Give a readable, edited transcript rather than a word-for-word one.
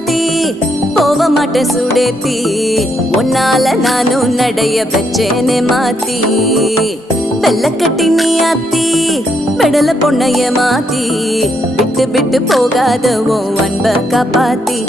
மாத்தி போக மாட்டேன் சுடேத்தி உன்னால நானும் நடைய வச்சேனே மாத்தி வெள்ளக்கட்டி நீ ஆத்தி பெடல பொண்ணைய மாத்தி விட்டு விட்டு போகாத உன் அன்ப காப்பாத்தி